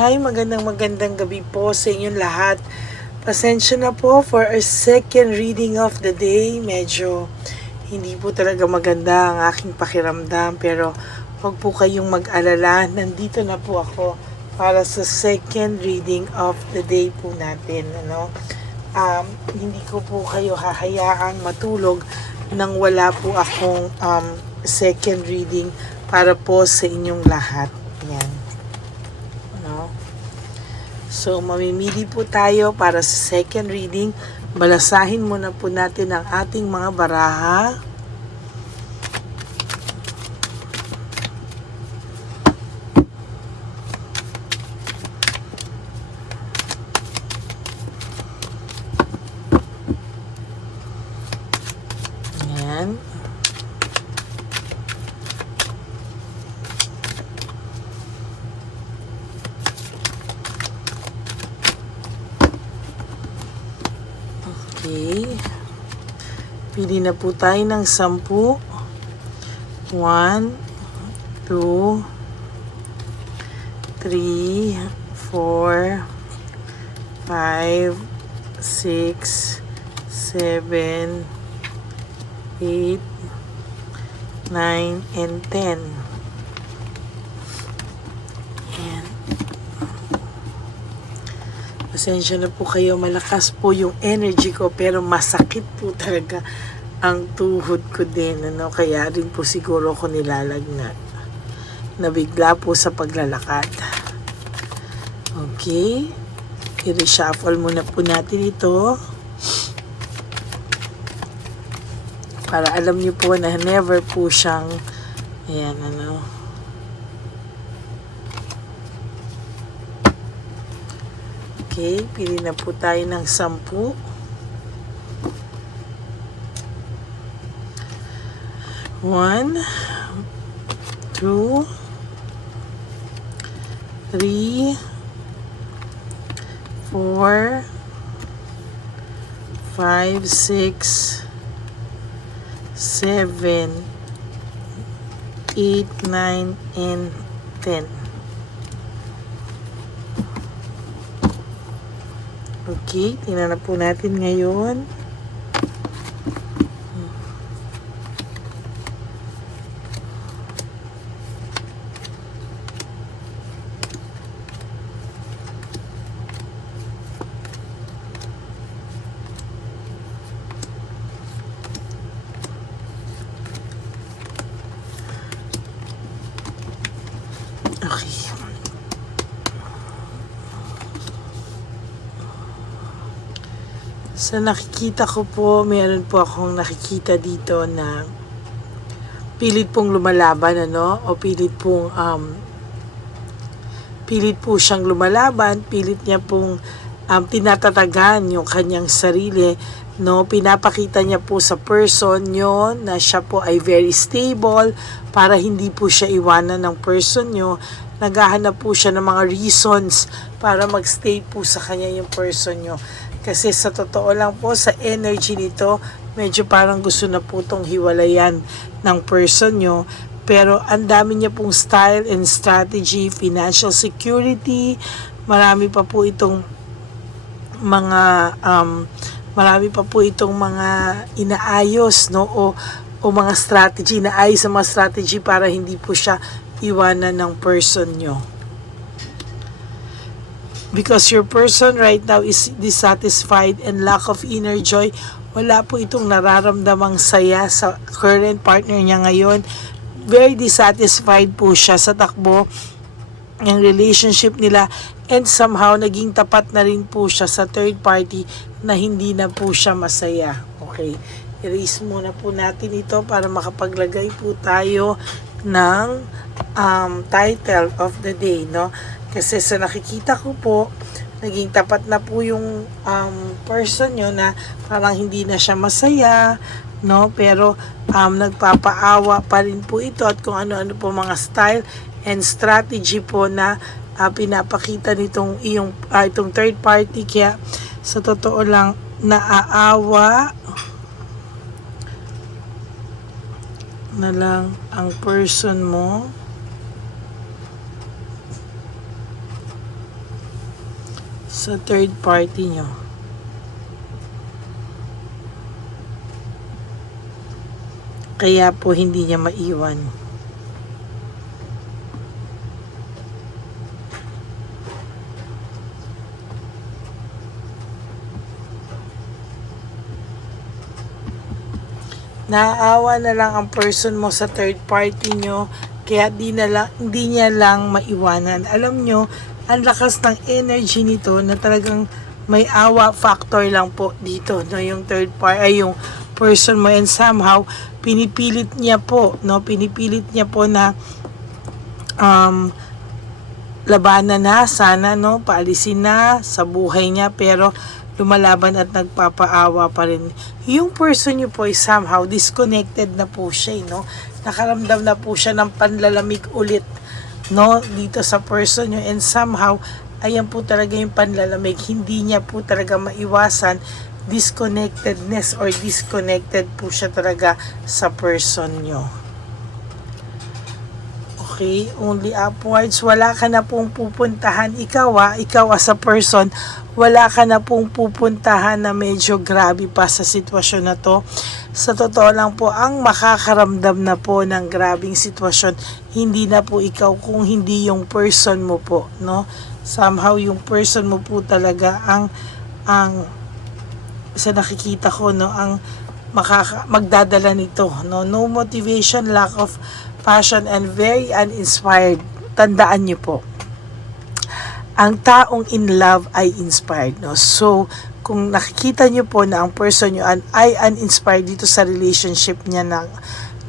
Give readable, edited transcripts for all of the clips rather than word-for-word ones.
Hi, magandang gabi po sa inyong lahat. Pasensya na po for our second reading of the day. Medyo hindi po talaga maganda ang aking pakiramdam, pero huwag po kayong mag-alala. Nandito na po ako para sa second reading of the day po natin. Hindi ko po kayo hahayaang matulog nang wala po akong second reading para po sa inyong lahat. Yan. So, mamimili po tayo para sa second reading. Balasahin muna po natin ang ating mga baraha. Ayan. Okay. Pili na po tayo ng 10. 1, 2, 3, 4, 5, 6, 7, 8, 9, and 10. Ayan. Pasensya na po kayo, malakas po yung energy ko pero masakit po talaga ang tuhod ko din, kaya rin po siguro ko nilalagnat. Nabigla po sa paglalakad. Okay, i-reshuffle muna po natin ito para alam niyo po na never po siyang Okay, pili na po tayo ng 10. 1, 2, 3, 4, 5, 6, 7, 8, 9, and 10. Okay, tingnan na po natin ngayon. Okay. Sa nakikita ko po, meron po akong nakikita dito na pilit pong lumalaban, o pilit po siyang lumalaban, pilit niya pong tinatatagan yung kanyang sarili, pinapakita niya po sa person nyo na siya po ay very stable para hindi po siya iwanan ng person nyo. Naghahanap po siya ng mga reasons para magstay po sa kanya yung person nyo. Kasi sa totoo lang po, sa energy nito, medyo parang gusto na po itong hiwalayan ng person nyo. Pero ang dami niya pong style and strategy, financial security, marami pa po itong mga inaayos, o mga strategy, inaayos sa mga strategy para hindi po siya iwanan ng person nyo. Because your person right now is dissatisfied and lack of inner joy. Wala po itong nararamdamang saya sa current partner niya ngayon. Very dissatisfied po siya sa takbo ng relationship nila, and somehow naging tapat na rin po siya sa third party na hindi na po siya masaya. Okay, erase muna po natin ito para makapaglagay po tayo ng title of the day, Kasi sa nakikita ko po, naging tapat na po yung person nyo na parang hindi na siya masaya, pero nagpapaawa pa rin po ito at kung ano-ano po mga style and strategy po na pinapakita nitong itong third party. Kaya sa totoo lang, naaawa na lang ang person mo. sa third party nyo. Kaya po hindi niya maiwan. Naaawa na lang ang person mo sa third party nyo, kaya hindi niya lang maiwanan. Alam nyo, ang lakas ng energy nito na talagang may awa factor lang po dito, no? Yung third party, ay yung person mo, and somehow pinipilit niya po, no? Pinipilit niya po na labanan na, sana, no? Paalisin na sa buhay niya, pero lumalaban at nagpapaawa pa rin. Yung person nyo po ay somehow disconnected na po siya, no? Nakaramdam na po siya ng panlalamig ulit, no? Dito sa person nyo, and somehow ayan po talaga yung panlalamig. Hindi niya po talaga maiwasan disconnectedness or disconnected po siya talaga sa person nyo. Okay, only upwards. Wala ka na pong pupuntahan. Ikaw as a person, wala ka na pong pupuntahan na medyo grabe pa sa sitwasyon na to. Sa totoo lang po, ang makakaramdam na po ng grabing sitwasyon, hindi na po ikaw, kung hindi yung person mo po, no? Somehow yung person mo po talaga ang sa nakikita ko, no, ang magdadala nito, no? No motivation, lack of passion, and very uninspired. Tandaan niyo po, ang taong in love ay inspired, no? So kung nakikita niyo po na ang person niyo ay uninspired dito sa relationship niya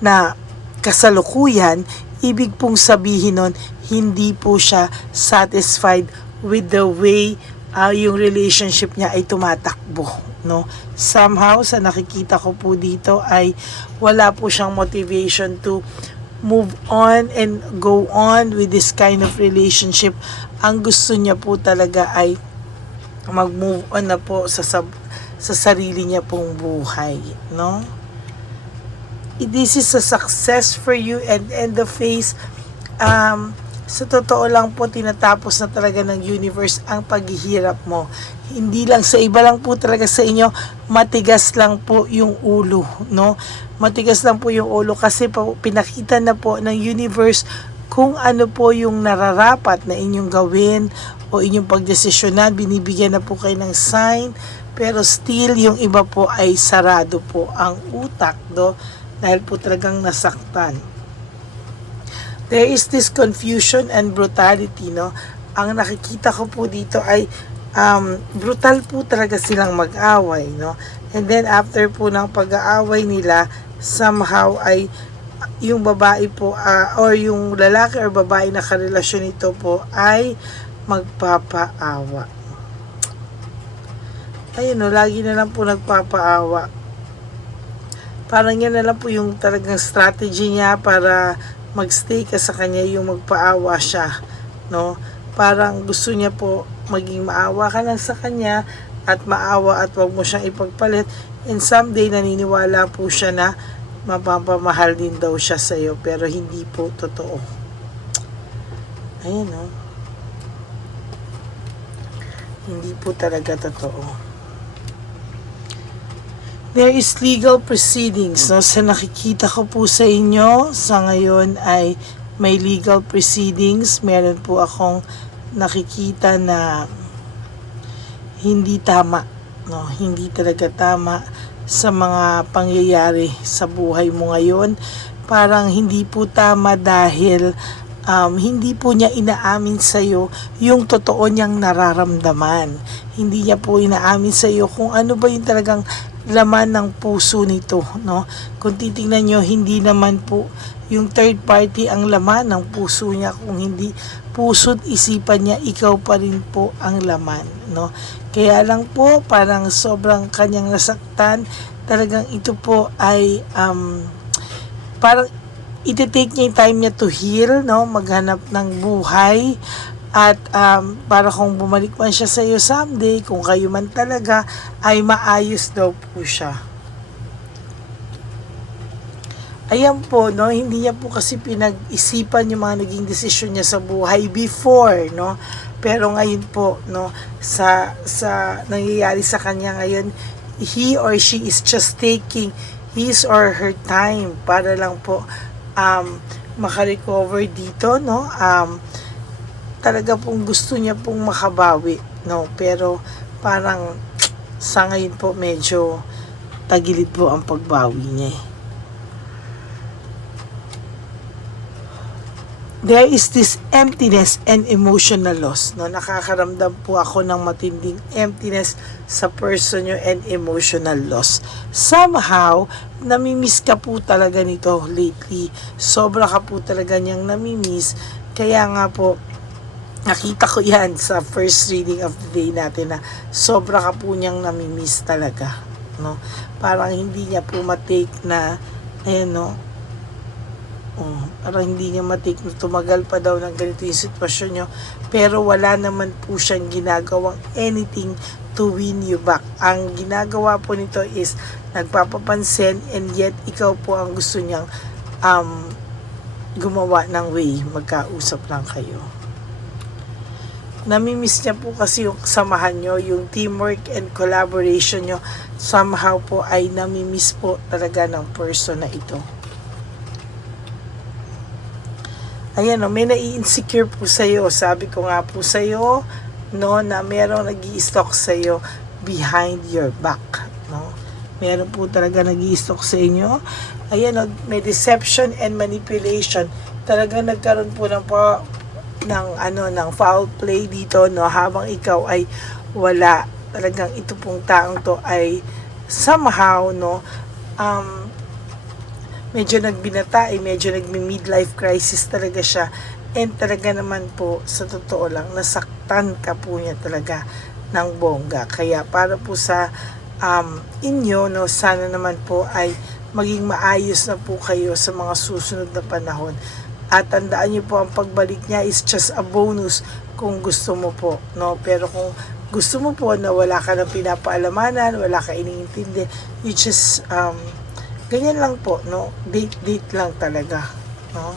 na kasalukuyan, ibig pong sabihin nun, hindi po siya satisfied with the way yung relationship niya ay tumatakbo, no? Somehow sa nakikita ko po dito ay wala po siyang motivation to move on and go on with this kind of relationship. Ang gusto niya po talaga ay mag-move on na po sa sarili niya pong buhay, no? This is a success for you, and the phase, sa totoo lang po, tinatapos na talaga ng universe ang paghihirap mo. Hindi lang sa iba lang po talaga, sa inyo matigas lang po yung ulo, no? Matigas lang po yung ulo kasi pinakita na po ng universe kung ano po yung nararapat na inyong gawin o inyong pagdesisyonan. Binibigyan na po kayo ng sign, pero still yung iba po ay sarado po ang utak, do, dahil po talagang nasaktan. There is this confusion and brutality, no? Ang nakikita ko po dito ay brutal po talaga silang mag-away, no? And then after po ng pag-aaway nila, somehow ay yung babae po or yung lalaki or babae na karelasyon nito po ay magpapaawa. Ayun, no, lagi na lang po nagpapaawa. Parang yan na lang po yung talagang strategy niya para magstay ka sa kanya, yung magpaawa siya, no? Parang gusto niya po maging maawa ka lang sa kanya at maawa at wag mo siyang ipagpalit, and someday naniniwala po siya na mapapamahal din daw siya sa iyo, pero hindi po totoo. Ayun, no? Hindi po talaga totoo. There is legal proceedings, no? Sa nakikita ko po sa inyo, sa ngayon ay may legal proceedings. Meron po akong nakikita na hindi tama, no? Hindi talaga tama sa mga pangyayari sa buhay mo ngayon. Parang hindi po tama dahil hindi po niya inaamin sa iyo yung totoo niyang nararamdaman. Hindi niya po inaamin sa iyo kung ano ba yung talagang laman ng puso nito, no? Kung titingnan nyo, hindi naman po yung third party ang laman ng puso niya, kung hindi puso't isipan niya, ikaw pa rin po ang laman, no? Kaya lang po, parang sobrang kanyang nasaktan. Talagang ito po ay parang iti-take niya yung time niya to heal, no? Maghanap ng buhay. At para kung bumalik man siya sa iyo someday, kung kayo man talaga, ay maayos daw po siya. Ayan po, no, hindi niya po kasi pinag-isipan yung mga naging desisyon niya sa buhay before, no. Pero ngayon po, no, sa nangyayari sa kanya ngayon, he or she is just taking his or her time para lang po makarecover dito, no. Talaga pong gusto niya pong makabawi, no. Pero parang sa ngayon po medyo tagilid po ang pagbawi niya. There is this emptiness and emotional loss, no. Nakakaramdam po ako ng matinding emptiness sa person nyo and emotional loss. Somehow, namimiss ka po talaga nito lately. Sobra ka po talaga niyang namimiss. Kaya nga po, nakita ko yan sa first reading of the day natin na sobra ka po niyang namimiss talaga, no. Parang hindi niya po matake na, no, parang hindi niya matik na tumagal pa daw ng ganito yung sitwasyon nyo, pero wala naman po siyang ginagawang anything to win you back. Ang ginagawa po nito is nagpapapansin, and yet ikaw po ang gusto niyang gumawa ng way, magkausap lang kayo. Namimiss niya po kasi yung samahan nyo, yung teamwork and collaboration nyo, somehow po ay namimiss po talaga ng person na ito. Ayan, no, may nai-insecure po sa'yo. Sabi ko nga po sa'yo, no, na merong nag-i-stalk sa'yo behind your back, no. Meron po talaga nag-i-stalk sa inyo. Ayan, no, may deception and manipulation. Talaga nagkaroon po ng foul play dito, no, habang ikaw ay wala. Talagang ito pong taong to ay somehow, no, medyo nagbinata, medyo nagmi-midlife crisis talaga siya. And talaga naman po, sa totoo lang, nasaktan ka po niya talaga ng bongga. Kaya para po sa inyo, no, sana naman po ay maging maayos na po kayo sa mga susunod na panahon. At tandaan niyo po, ang pagbalik niya is just a bonus kung gusto mo po, no. Pero kung gusto mo po na wala ka ng pinapaalamanan, wala ka iniintindi, you just ganyan lang po, no? Date lang talaga, no?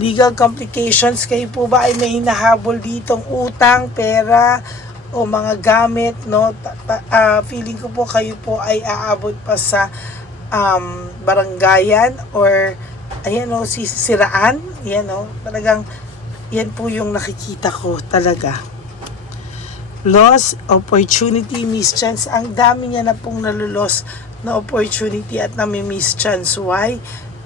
Legal complications, kayo po ba ay may hinahabol ditong utang, pera, o mga gamit, no? Feeling ko po kayo po ay aabot pa sa barangayan or ayan, no, sisiraan, yan, no? Talagang yan po yung nakikita ko talaga. Loss, opportunity, mischance. Ang dami niya na pong nalulos na opportunity at nami-mischance. Why?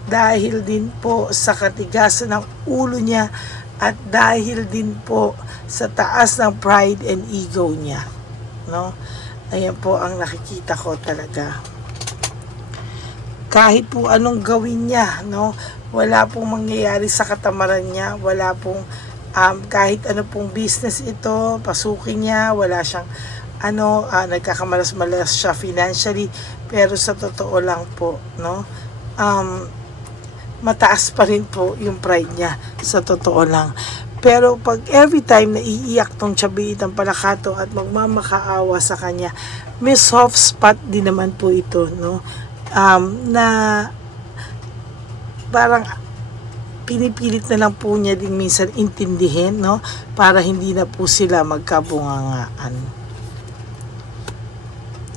Dahil din po sa katigasan ng ulo niya at dahil din po sa taas ng pride and ego niya, no? Ayan po ang nakikita ko talaga. Kahit po anong gawin niya, no, wala pong mangyayari sa katamaran niya, wala pong kahit ano pong business ito, pasukin niya, wala siyang nagkakamalas-malas siya financially, pero sa totoo lang po, no, mataas pa rin po yung pride niya, sa totoo lang. Pero pag every time na iiyak tong Tsabiitang Palakato at magmamakaawa sa kanya, may soft spot din naman po ito, no, na parang pinipilit na lang po niya din minsan intindihin, no, para hindi na po sila magkabungangaan.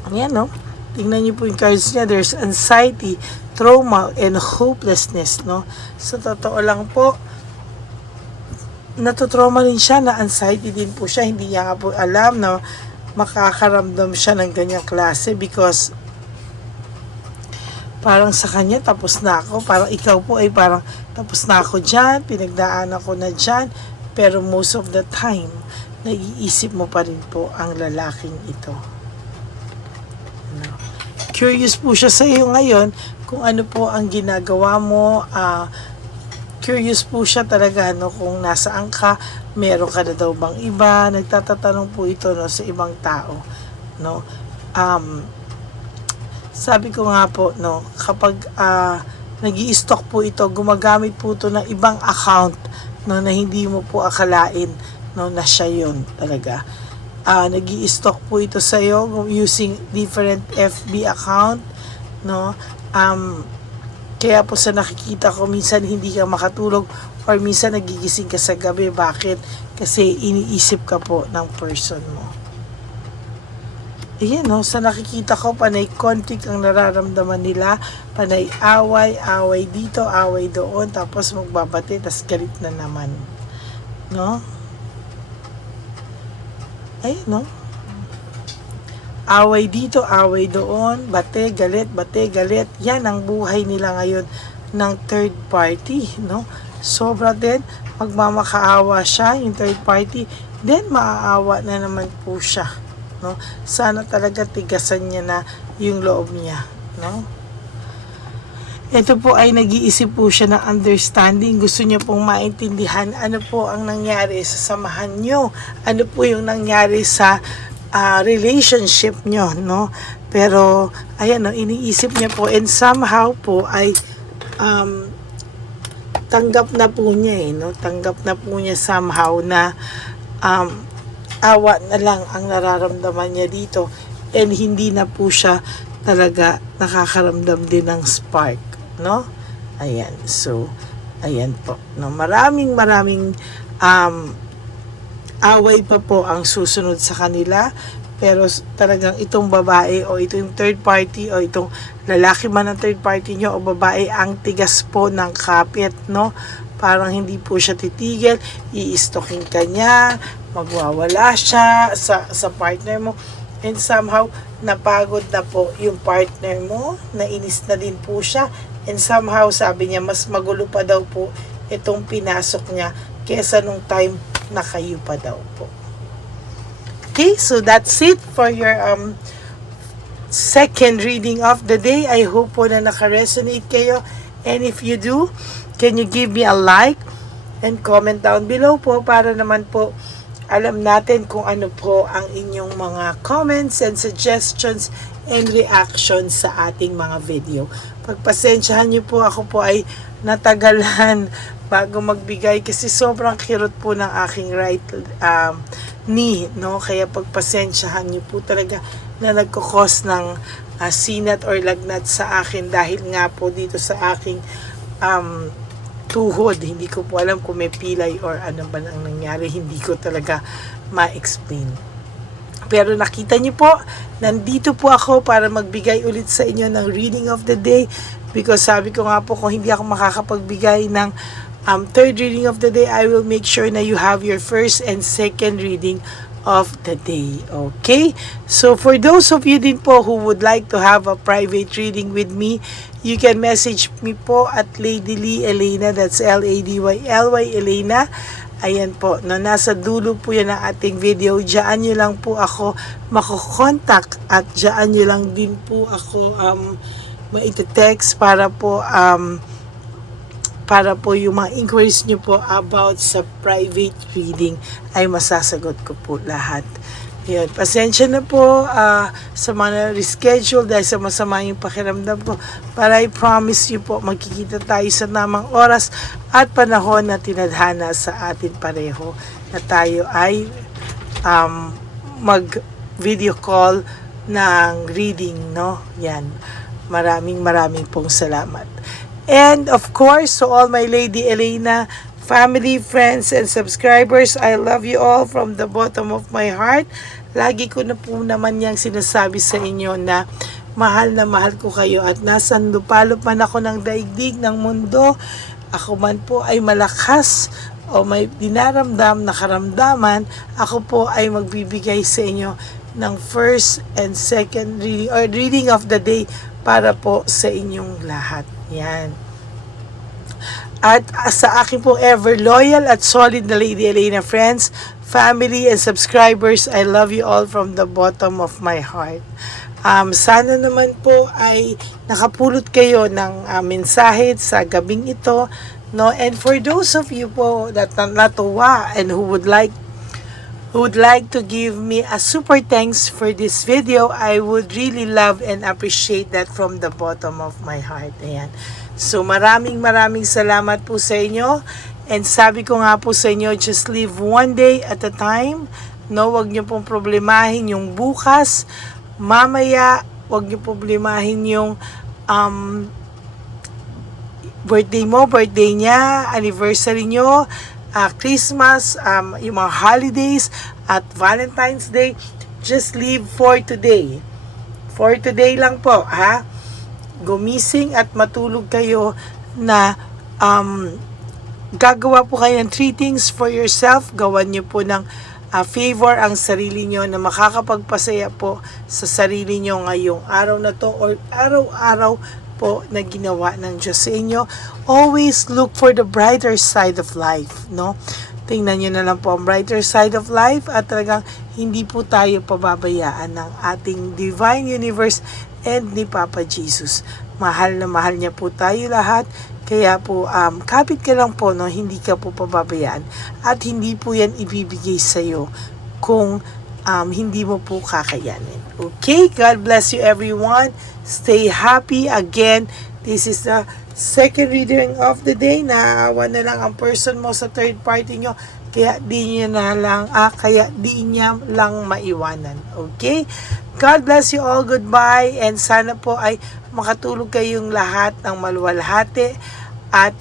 Ayan, no, tingnan niyo po yung cards niya. There's anxiety, trauma, and hopelessness, no. Sa totoo lang po, natutrauma rin siya, na anxiety din po siya. Hindi niya nga po alam na makakaramdam siya ng ganyang klase because parang sa kanya, tapos na ako. Parang ikaw po ay parang, tapos na ako dyan, pinagdaan ako na dyan. Pero most of the time, naiisip mo pa rin po ang lalaking ito. No. Curious po siya sa iyo ngayon kung ano po ang ginagawa mo. Curious po siya talaga, no, kung nasaan ka, meron ka na daw bang iba. Nagtatatanong po ito, no, sa ibang tao, no. Sabi ko nga po, no, kapag nag-i-stock po ito, gumagamit po ito ng ibang account, no, na hindi mo po akalain, no, na siya yun talaga. Nag-i-stock po ito sa iyo using different FB account, no? Kaya po sa nakikita ko, minsan hindi ka makatulog or minsan nagigising ka sa gabi. Bakit? Kasi iniisip ka po ng person mo. Ayan, no? Sa nakikita ko, panay conflict ang nararamdaman nila. Panay away dito, away doon, tapos magbabate, tas galit na naman. No? Ayan, no? Away dito, away doon, bate, galit. Yan ang buhay nila ngayon ng third party, no? Sobra din, magmamakaawa siya, yung third party, then maaawa na naman po siya, no? Sana talaga tigasan niya na yung loob niya, no? Ito po ay nag-iisip po siya ng understanding. Gusto niya pong maintindihan ano po ang nangyari sa samahan niyo. Ano po yung nangyari sa relationship nyo, no? Pero, ayan, no, iniisip niya po and somehow po ay tanggap na po niya, no? Tanggap na po niya somehow na awa na lang ang nararamdaman niya dito and hindi na po siya talaga nakakaramdam din ng spark, no? Ayan, so, ayan po, no? Maraming away pa po ang susunod sa kanila, pero talagang itong babae o itong third party o itong lalaki man ng third party nyo o babae ang tigas po ng kapit, no? Parang hindi po siya titigil, i-stalking ka niya, magwawala siya sa partner mo, and somehow napagod na po yung partner mo, nainis na din po siya, and somehow sabi niya mas magulo pa daw po itong pinasok niya kesa nung time na kayo pa daw po. Okay, so that's it for your second reading of the day. I hope po na naka-resonate kayo, and if you do, can you give me a like and comment down below po para naman po alam natin kung ano po ang inyong mga comments and suggestions and reactions sa ating mga video. Pagpasensyahan niyo po, ako po ay natagalan bago magbigay kasi sobrang kirot po ng aking right knee, no? Kaya pagpasensyahan niyo po talaga na nagkukos ng sinat or lagnat sa akin dahil nga po dito sa aking tuhod. Hindi ko po alam kung may pilay or ano ba ang nangyari. Hindi ko talaga ma-explain. Pero nakita niyo po, nandito po ako para magbigay ulit sa inyo ng reading of the day, because sabi ko nga po, kung hindi ako makakapagbigay ng third reading of the day, I will make sure na you have your first and second reading of the day. Okay? So for those of you din po who would like to have a private reading with me, you can message me po at Lady Lee Elena, that's L-A-D-Y-L-Y Elena. Ayan po, no, nasa dulo po yan ng ating video. Diyan nyo lang po ako makokontak at diyan nyo lang din po ako maite-text para po yung mga inquiries nyo po about sa private reading ay masasagot ko po lahat. Yun, pasensya na po sa mga reschedule dahil sa masama yung pakiramdam ko. Para I promise you po, magkikita tayo sa namang oras at panahon na tinadhana sa atin pareho na tayo ay mag video call ng reading, no? Yan. Maraming pong salamat. And of course, to all my Lady Elena family, friends, and subscribers, I love you all from the bottom of my heart. Lagi ko na po naman yang sinasabi sa inyo na mahal ko kayo at nasan lupalop man ako ng daigdig ng mundo, ako man po ay malakas o may dinaramdam na karamdaman, ako po ay magbibigay sa inyo ng first and second reading or reading of the day para po sa inyong lahat. Yan. At sa aking po ever loyal at solid na Lady Elena friends, family, and subscribers, I love you all from the bottom of my heart. Sana naman po ay nakapulot kayo ng mensahe sa gabing ito, no? And for those of you po that natuwa and who would like to give me a super thanks for this video, I would really love and appreciate that from the bottom of my heart. Ayan. So maraming salamat po sa inyo. And sabi ko nga po sa inyo, just live one day at a time. No, wag niyo pong problemahin yung bukas. Mamaya, wag niyo problemahin yung um, birthday mo, birthday niya, anniversary nyo, Christmas, yung mga holidays, at Valentine's Day, just live for today. For today lang po, ha? Gumising at matulog kayo na gagawa po kayo ng 3 things for yourself. Gawan nyo po ng favor ang sarili nyo na makakapagpasaya po sa sarili nyo ngayong araw na to or araw-araw po na ginawa ng Diyos sa inyo. Always look for the brighter side of life, no? Tingnan nyo na lang po ang brighter side of life at talagang hindi po tayo pababayaan ng ating divine universe and ni Papa Jesus. Mahal na mahal niya po tayo lahat. Kaya po, kapit ka lang po, no? Hindi ka po pababayaan. At hindi po yan ibibigay sa'yo kung hindi mo po kakayanin. Okay? God bless you everyone. Stay happy. Again, this is the second reading of the day. Naawa na lang ang person mo sa third party nyo. Kaya di niya lang maiwanan. Okay? God bless you all. Goodbye. And sana po ay makatulog kayong lahat ng maluwalhati. At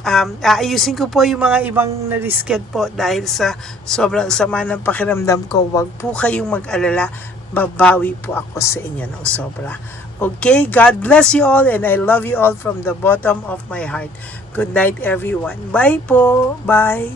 aayusin ko po yung mga ibang narisket po dahil sa sobrang sama ng pakiramdam ko. Huwag po kayong mag-alala. Babawi po ako sa inyo ng sobra. Okay? God bless you all and I love you all from the bottom of my heart. Good night everyone. Bye po. Bye.